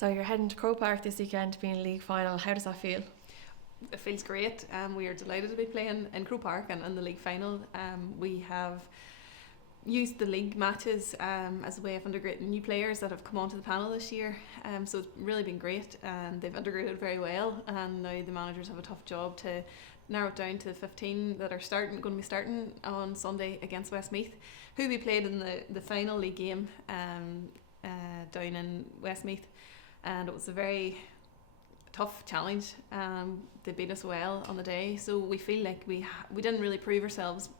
So you're heading to Croke Park this weekend to be in a league final. How does that feel? It feels great. We are delighted to be playing in Croke Park and in the league final. We have used the league matches as a way of integrating new players that have come onto the panel this year. So it's really been great, and they've integrated very well. And now the managers have a tough job to narrow it down to the 15 that are going to be starting on Sunday against Westmeath, who we played in the final league game down in Westmeath, and it was a very tough challenge. They beat us well on the day, so we feel like we didn't really prove ourselves.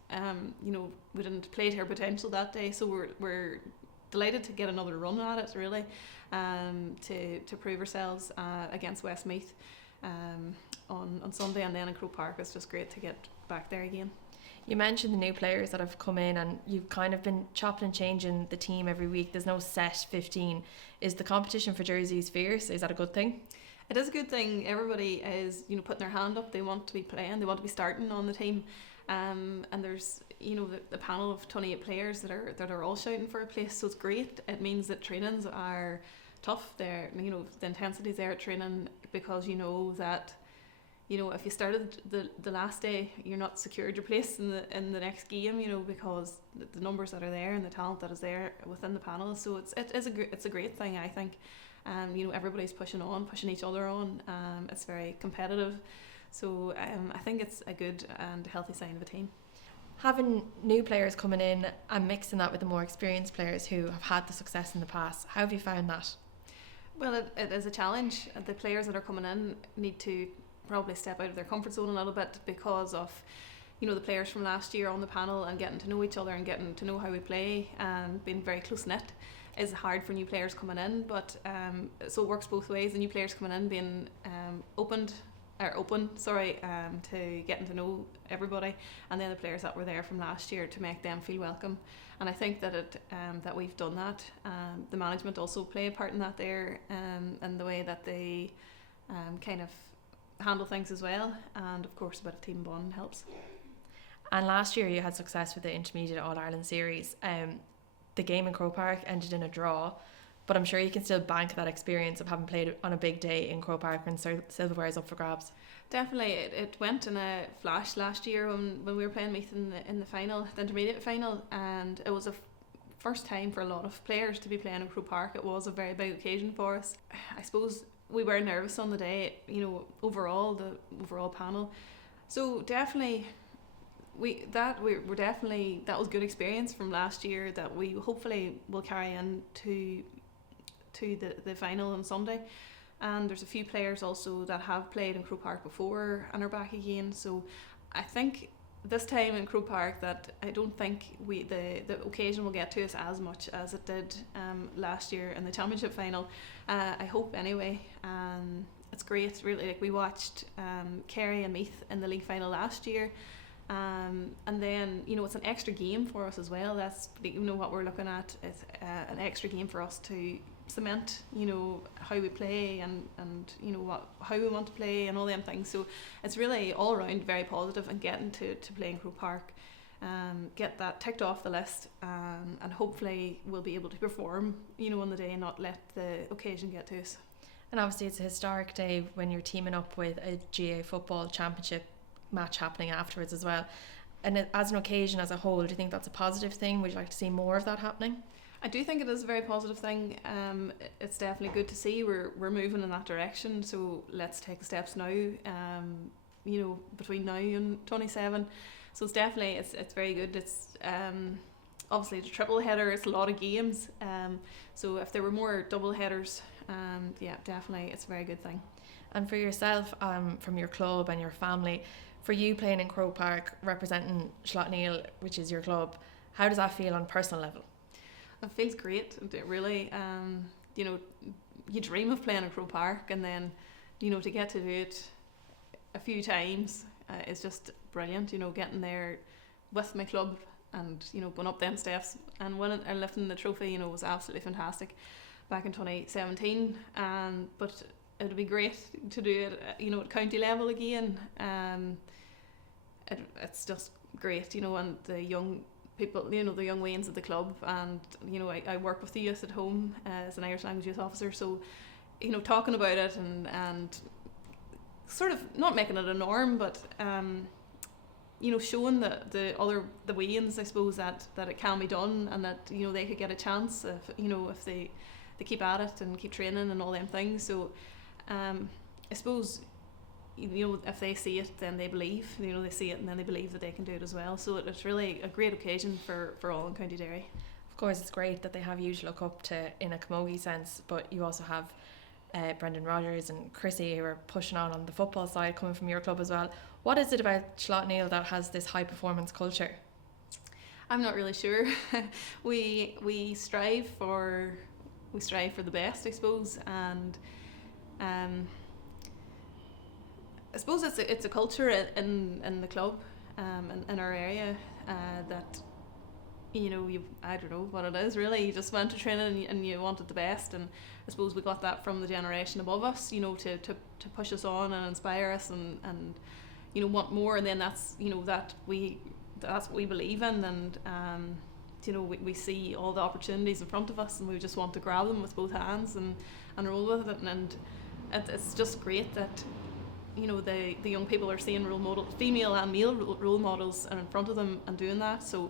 We didn't play to our potential that day, so we're delighted to get another run at it, really, to prove ourselves against Westmeath on Sunday, and then in Croke Park. It's just great to get back there again. You mentioned the new players that have come in, and you've kind of been chopping and changing the team every week. There's no set 15. Is the competition for jerseys fierce? Is that a good thing? It is a good thing. Everybody is, putting their hand up. They want to be playing. They want to be starting on the team. And there's, the panel of 28 players that are all shouting for a place. So it's great. It means that trainings are tough. The intensity's there at training, because that, if you started the last day, you're not secured your place in the next game. Because the numbers that are there and the talent that is there within the panel. So it's a great thing, I think. Everybody's pushing each other on. It's very competitive, so I think it's a good and healthy sign of a team. Having new players coming in and mixing that with the more experienced players who have had the success in the past, how have you found that? Well, it is a challenge. The players that are coming in need to probably step out of their comfort zone a little bit, because of the players from last year on the panel, and getting to know each other and getting to know how we play and being very close knit is hard for new players coming in. But so it works both ways. The new players coming in being open to getting to know everybody, and then the players that were there from last year to make them feel welcome. And I think that that we've done that. The management also play a part in that there, and the way that they kind of handle things as well. And of course, a bit of team bond helps. And last year you had success with the Intermediate All-Ireland Series. The game in Croke Park ended in a draw, but I'm sure you can still bank that experience of having played on a big day in Croke Park when silverware is up for grabs. Definitely, it went in a flash last year when we were playing Meath in the final, the intermediate final, and it was a first time for a lot of players to be playing in Croke Park. It was a very big occasion for us. I suppose we were nervous on the day, the overall panel. So definitely, that was good experience from last year that we hopefully will carry in to the final on Sunday. And there's a few players also that have played in Croke Park before and are back again. So I think this time in Croke Park that I don't think the occasion will get to us as much as it did last year in the championship final. I hope anyway. It's great, really. Like, we watched Kerry and Meath in the league final last year. And then it's an extra game for us as well. That's what we're looking at is an extra game for us to cement how we play and how we want to play and all them things. So it's really all around very positive, and getting to play in Croke Park, get that ticked off the list, and hopefully we'll be able to perform on the day and not let the occasion get to us. And obviously it's a historic day when you're teaming up with a GA football championship match happening afterwards as well. And as an occasion as a whole, do you think that's a positive thing? Would you like to see more of that happening? I do think it is a very positive thing. It's definitely good to see we're moving in that direction. So let's take the steps now. Between now and 27. So it's definitely it's very good. It's obviously the triple header. It's a lot of games. So if there were more double headers, definitely it's a very good thing. And for yourself, from your club and your family, for you playing in Croke Park, representing Slaughtneil, which is your club, how does that feel on a personal level? It feels great, really. You dream of playing in Croke Park, and then, to get to do it a few times is just brilliant. Getting there with my club and, going up them steps and winning and lifting the trophy, was absolutely fantastic back in 2017. But it would be great to do it, at county level again. It's just great, and the young people, the young wains at the club, and I work with the youth at home as an Irish language youth officer, so talking about it and sort of not making it a norm, but showing the ways, I suppose, that it can be done, and that they could get a chance if they keep at it and keep training and all them things. So I suppose if they see it, then they believe. They see it and then they believe that they can do it as well. So it's really a great occasion for all in County Derry. Of course, it's great that they have you to look up to in a camogie sense, but you also have Brendan Rogers and Chrissy who are pushing on the football side, coming from your club as well. What is it about Slaughtneil that has this high performance culture? I'm not really sure. we strive for the best, I suppose, and I suppose it's a culture in the club, in our area, that I don't know what it is really. You just went to training and you wanted the best, and I suppose we got that from the generation above us, to push us on and inspire us and want more, and then that's that's what we believe in, and we see all the opportunities in front of us, and we just want to grab them with both hands and roll with it, and it's just great that the young people are seeing role models, female and male role models, and in front of them and doing that. So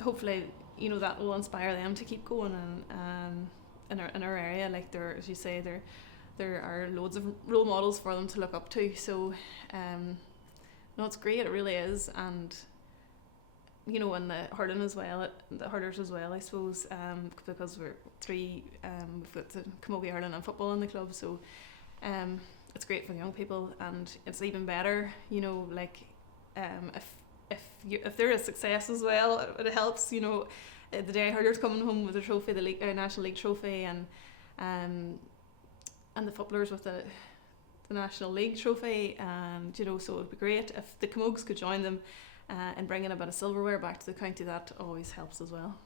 hopefully that will inspire them to keep going, and in our area, like there, as you say, there are loads of role models for them to look up to. So no, it's great, it really is. And and the hurling as well, the hurlers as well, I suppose, because we're three, we've got the camogie, hurling and football in the club, so it's great for the young people, and it's even better, if there is success as well, it helps. The Derry hurlers coming home with a trophy, the league, National League trophy, and the footballers with the National League trophy, and so it'd be great if the Camogues could join them in bringing a bit of silverware back to the county. That always helps as well.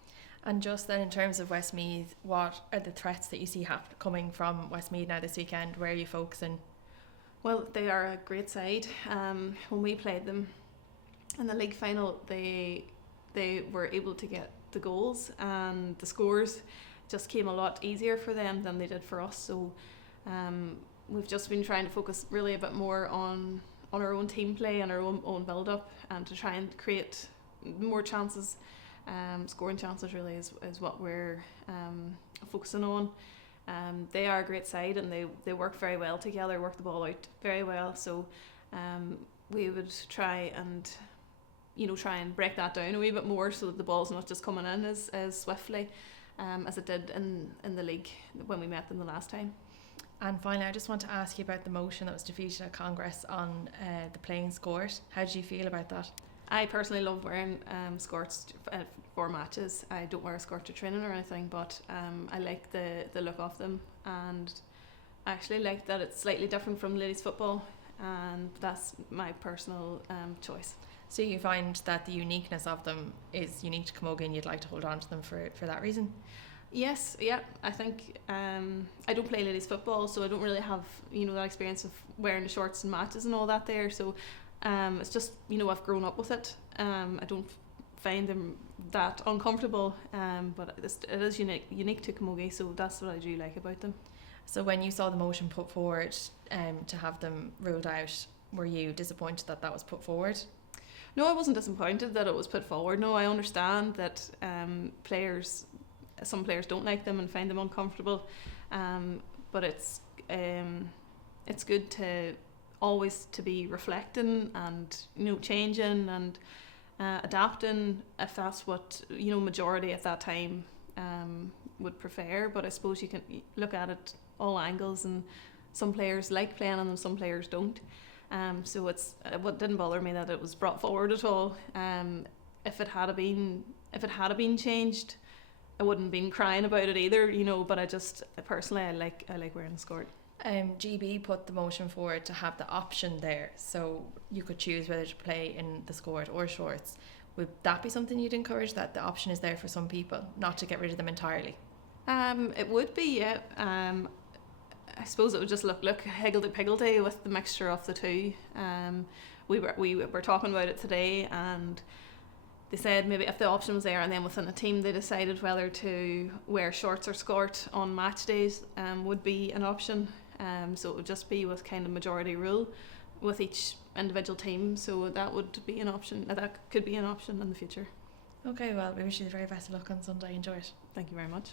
And just then, in terms of Westmeath, what are the threats that you see coming from Westmeath now this weekend? Where are you focusing? Well, they are a great side. When we played them in the league final, they were able to get the goals, and the scores just came a lot easier for them than they did for us. So we've just been trying to focus really a bit more on our own team play and our own build up, and to try and create more chances. Scoring chances really is what we're focusing on. They are a great side, and they work very well together, work the ball out very well. So we would try and break that down a wee bit more, so that the ball's not just coming in as swiftly as it did in the league when we met them the last time. And finally, I just want to ask you about the motion that was defeated at Congress on the playing skirt. How do you feel about that? I personally love wearing skirts for matches. I don't wear a skirt to training or anything, but I like the look of them, and I actually like that it's slightly different from ladies football, and that's my personal choice. So you find that the uniqueness of them is unique to Camogie, and you'd like to hold on to them for that reason? Yes, yeah. I think I don't play ladies football, so I don't really have that experience of wearing the shorts and matches and all that there. So it's just I've grown up with it. I don't find them that uncomfortable, but it is unique to Camogie, so that's what I do like about them. So when you saw the motion put forward to have them ruled out, were you disappointed that was put forward? No, I wasn't disappointed that it was put forward. No, I understand that some players don't like them and find them uncomfortable, but it's good to always to be reflecting and changing and adapting if that's what majority at that time would prefer. But I suppose you can look at it all angles, and some players like playing on them, some players don't. So it's what didn't bother me that it was brought forward at all. If it had been changed, I wouldn't have been crying about it either, but I like wearing the skirt. GB put the motion forward to have the option there, so you could choose whether to play in the skirt or shorts. Would that be something you'd encourage, that the option is there for some people, not to get rid of them entirely? It would be, yeah. I suppose it would just look higgledy-piggledy with the mixture of the two. We were talking about it today, and they said maybe if the option was there, and then within a team they decided whether to wear shorts or skirt on match days would be an option. So it would just be with kind of majority rule with each individual team. So that would be an option. That could be an option in the future. Okay, well, we wish you the very best of luck on Sunday. Enjoy it. Thank you very much.